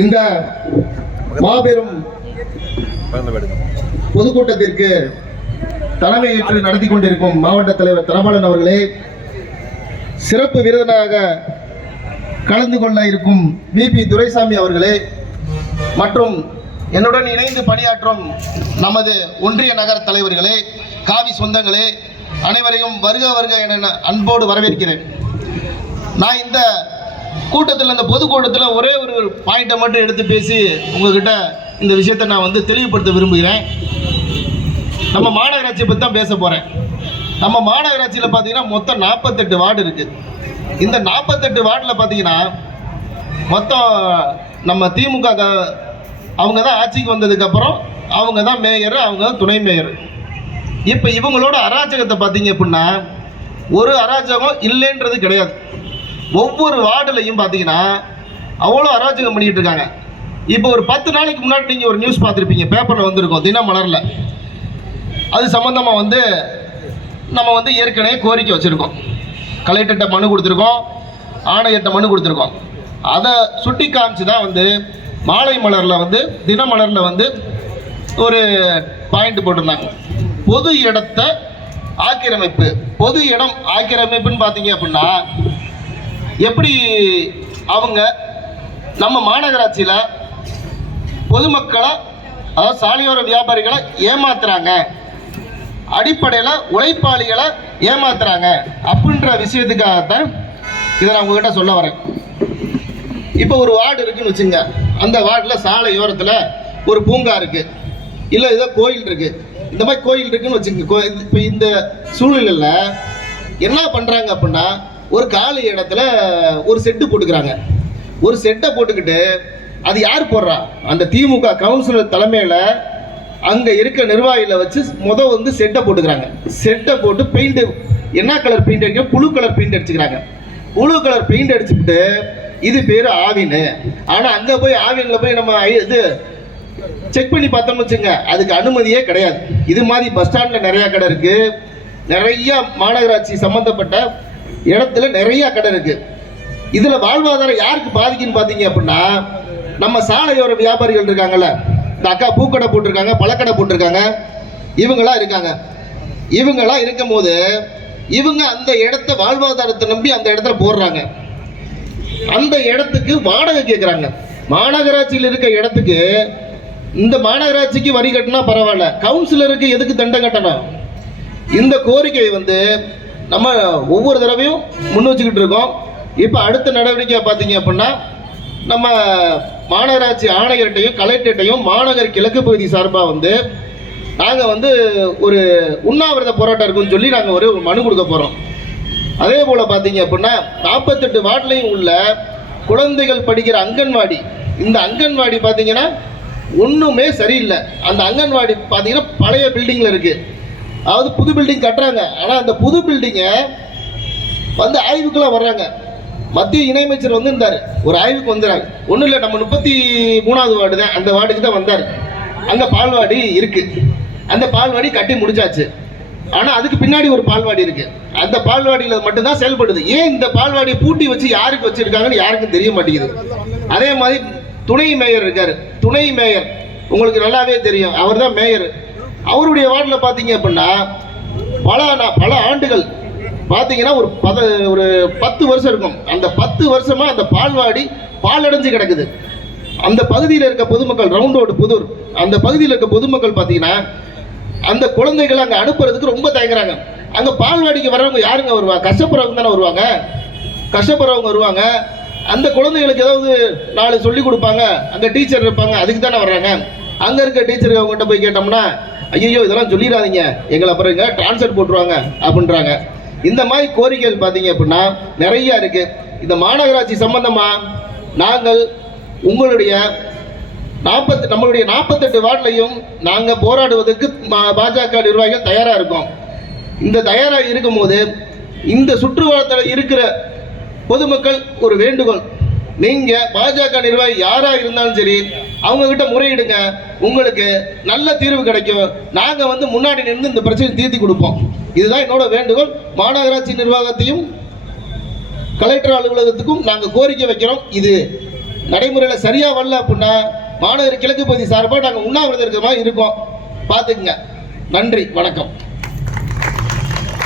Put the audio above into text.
இந்த மாபெரும் பொதுக்கூட்டத்திற்கு தலைமையேற்று நடத்தி கொண்டிருக்கும் மாவட்ட தலைவர் தனபாலன் அவர்களே சிறப்பு விருந்தினராக கலந்து கொள்ள இருக்கும் பிபி துரைசாமி அவர்களே மற்றும் என்னுடன் இணைந்து பணியாற்றும் நமது ஒன்றிய நகர தலைவர்களே காவி சொந்தங்களே அனைவரையும் வருக வருக என அன்போடு வரவேற்கிறேன். நான் இந்த கூட்டத்தில் அந்த பொதுக்கூட்டத்தில் ஒரே ஒரு பாயிண்ட்டை மட்டும் எடுத்து பேசி உங்ககிட்ட இந்த விஷயத்தை நான் வந்து தெளிவுபடுத்த விரும்புகிறேன். நம்ம மாநகராட்சியை பற்றி தான் பேச போகிறேன் நம்ம மாநகராட்சியில் பார்த்தீங்கன்னா மொத்தம் நாற்பத்தெட்டு வார்டு இருக்குது இந்த நாற்பத்தெட்டு வார்டில் பார்த்தீங்கன்னா மொத்தம் நம்ம திமுக க- அவங்க தான் ஆட்சிக்கு வந்ததுக்கப்புறம் அவங்க தான் மேயர் அவங்க தான் துணை மேயர். இப்போ இவங்களோட அராஜகத்தை பார்த்தீங்க அப்படின்னா ஒரு அராஜகம் இல்லைன்றது கிடையாது. ஒவ்வொரு வார்டுலையும் பார்த்தீங்கன்னா அவ்வளோ அராஜகம் பண்ணிக்கிட்டு இருக்காங்க. இப்போ ஒரு பத்து நாளைக்கு முன்னாடி நீங்கள் ஒரு நியூஸ் பார்த்துருப்பீங்க. பேப்பரில் வந்திருக்கோம். தினமலரில். அது சம்மந்தமாக வந்து நம்ம வந்து ஏற்கனவே கோரிக்கை வச்சுருக்கோம். கலெக்டர்கிட்ட மனு கொடுத்துருக்கோம். ஆணையர்கிட்ட மனு கொடுத்துருக்கோம். அதை சுட்டி காமிச்சு தான் வந்து மாலை மலரில் வந்து தினமலரில் வந்து ஒரு பாயிண்ட் போட்டிருந்தாங்க. பொது இடத்த ஆக்கிரமிப்பு. பொது இடம் ஆக்கிரமிப்புன்னு பார்த்தீங்க அப்படின்னா எப்படி அவங்க நம்ம மாநகராட்சியில் பொதுமக்களை அதாவது சாலையோர வியாபாரிகளை ஏமாத்துறாங்க. அடிப்படையில் உழைப்பாளிகளை ஏமாத்துறாங்க. அப்படின்ற விஷயத்துக்காகத்தான் இதை நான் உங்ககிட்ட சொல்ல வரேன். இப்போ ஒரு வார்டு இருக்குன்னு வச்சுங்க. அந்த வார்டில் சாலையோரத்தில் ஒரு பூங்கா இருக்கு. இல்லை ஏதோ கோயில் இருக்கு. இந்த மாதிரி கோயில் இருக்குன்னு வச்சுங்க. கோ இப்போ இந்த சூழ்நிலையில் என்ன பண்ணுறாங்க அப்படின்னா ஒரு காலி இடத்துல ஒரு செட்டு போட்டுக்கிறாங்க. ஒரு செட்டை போட்டுக்கிட்டு அது யார் போடுறா? அந்த திமுக கவுன்சிலர் தலைமையில் அங்கே இருக்க நிர்வாகியில் வச்சு முத வந்து செட்டை போட்டுக்கிறாங்க. செட்டை போட்டு பெயிண்ட் என்ன கலர் பெயிண்ட் அடிக்க புழு கலர் பெயிண்ட் அடிச்சுக்கிறாங்க. புழு கலர் பெயிண்ட் அடிச்சுக்கிட்டு இது பேர் ஆவின் ஆனால் அங்கே போய் ஆவினில் போய் நம்ம இது செக் பண்ணி பார்த்தோம்னு வச்சுங்க அதுக்கு அனுமதியே கிடையாது. இது மாதிரி பஸ் ஸ்டாண்டில் நிறையா கடை இருக்குது நிறைய மாநகராட்சி சம்மந்தப்பட்ட இடத்துல நிறைய கடை இருக்கு. இதில் வாழ்வாதாரம் யாருக்கு பாதிக்குன்னு பார்த்தீங்க அப்படின்னா நம்ம சாலையோர வியாபாரிகள் இருக்காங்கல்ல. இந்த அக்கா பூக்கடை போட்டிருக்காங்க பழக்கடை போட்டிருக்காங்க இவங்களாம் இருக்காங்க. இவங்களாம் இருக்கும்போது இவங்க அந்த இடத்த வாழ்வாதாரத்தை நம்பி அந்த இடத்துல போடுறாங்க. அந்த இடத்துக்கு வாடகை கேட்குறாங்க மாநகராட்சியில் இருக்க இடத்துக்கு இந்த மாநகராட்சிக்கு வரி கட்டினா பரவாயில்ல. கவுன்சிலருக்கு எதுக்கு தண்டை கட்டணும்? இந்த கோரிக்கை வந்து நம்ம ஒவ்வொரு தடவையும் முன் வச்சுக்கிட்டு இருக்கோம். இப்போ அடுத்த நடவடிக்கை பார்த்தீங்க அப்படின்னா நம்ம மாநகராட்சி ஆணையர்கிட்டையும் கலெக்டர்கிட்டையும் மாநகர் கிழக்கு பகுதி சார்பாக வந்து நாங்கள் வந்து ஒரு உண்ணாவிரத போராட்டம் இருக்குன்னு சொல்லி நாங்கள் ஒரு மனு கொடுக்க போகிறோம் அதே போல் பார்த்தீங்க அப்படின்னா நாற்பத்தெட்டு வார்டுலையும் உள்ள குழந்தைகள் படிக்கிற அங்கன்வாடி இந்த அங்கன்வாடி பார்த்தீங்கன்னா ஒன்றுமே சரியில்லை. அந்த அங்கன்வாடி பார்த்தீங்கன்னா பழைய பில்டிங்கில் இருக்குது அதாவது புது பில்டிங் கட்டுறாங்க. ஆனால் அந்த புது பில்டிங்கை வந்து ஆய்வுக்கெல்லாம் வர்றாங்க. மத்திய இணையமைச்சர் வந்திருந்தார். ஒரு ஆய்வுக்கு வந்துடுறாங்க ஒன்றும் இல்லை நம்ம முப்பத்தி மூணாவது வார்டு தான். அந்த வார்டுக்கு தான் வந்தார். அங்கே பால்வாடி இருக்குது அந்த பால்வாடி கட்டி முடிச்சாச்சு. ஆனால் அதுக்கு பின்னாடி ஒரு பால்வாடி இருக்குது அந்த பால்வாடியில் மட்டும்தான் செயல்படுது. ஏன் இந்த பால்வாடியை பூட்டி வச்சு யாருக்கு வச்சுருக்காங்கன்னு யாருக்கும் தெரிய மாட்டேங்குது. அதே மாதிரி துணை மேயர் இருக்கார். துணை மேயர். உங்களுக்கு நல்லாவே தெரியும். அவர் தான் மேயர். அவருடைய வார்டில் பார்த்தீங்க அப்படின்னா பல பல ஆண்டுகள் பார்த்தீங்கன்னா ஒரு பத ஒரு பத்து வருஷம் இருக்கும். அந்த பத்து வருஷமாக அந்த பால்வாடி பாலடைஞ்சு கிடக்குது. அந்த பகுதியில் இருக்க பொதுமக்கள் ரவுண்ட் ரோடு புதூர் அந்த பகுதியில் இருக்க பொதுமக்கள் பார்த்தீங்கன்னா அந்த குழந்தைகளை அங்கே அனுப்புறதுக்கு ரொம்ப தயங்குறாங்க. அங்கே பால்வாடிக்கு வரவங்க யாருங்க வருவாங்க கஷ்டப்படுறவங்க தானே வருவாங்க. கஷ்டப்படுறவங்க வருவாங்க. அந்த குழந்தைகளுக்கு ஏதாவது நாலு சொல்லி கொடுப்பாங்க. அங்கே டீச்சர் இருப்பாங்க. அதுக்கு தானே வர்றாங்க. அங்கே இருக்க டீச்சர் அவங்ககிட்ட போய் கேட்டோம்னா ஐயோ இதெல்லாம் சொல்லிடாதீங்க. எங்களை அப்புறம் இங்கே ட்ரான்ஸ்ஃபர் போட்டுருவாங்க அப்படின்றாங்க. இந்த மாதிரி கோரிக்கைகள் பார்த்தீங்க அப்படின்னா நிறைய இருக்கு. இந்த மாநகராட்சி சம்பந்தமா நாங்கள் உங்களுடைய நாற்பத்தி நம்மளுடைய நாற்பத்தெட்டு வார்டிலையும் நாங்கள் போராடுவதற்கு மா- பாஜக நிர்வாகிகள் தயாராக இருக்கோம். இந்த தயாராக இருக்கும்போது இந்த சுற்றுவாரத்தில் இருக்கிற பொதுமக்கள் ஒரு வேண்டுகோள். நீங்கள் பாஜக நிர்வாகி யாராக இருந்தாலும் சரி அவங்க கிட்ட முறையிடுங்க. உங்களுக்கு நல்ல தீர்வு கிடைக்கும். நாங்கள் வந்து முன்னாடி நின்று இந்த பிரச்சனையை தீர்த்தி கொடுப்போம். இதுதான் என்னோட வேண்டுகோள். மாநகராட்சி நிர்வாகத்தையும் கலெக்டர் அலுவலகத்துக்கும் நாங்கள் கோரிக்கை வைக்கிறோம். இது நடைமுறையில் சரியாக வரல அப்படின்னா மாநகர கிழக்கு பகுதி சார்பாக நாங்கள் உண்ணாவிரதம் இருக்கிற மாதிரி இருக்கோம். பார்த்துக்குங்க. நன்றி. வணக்கம்.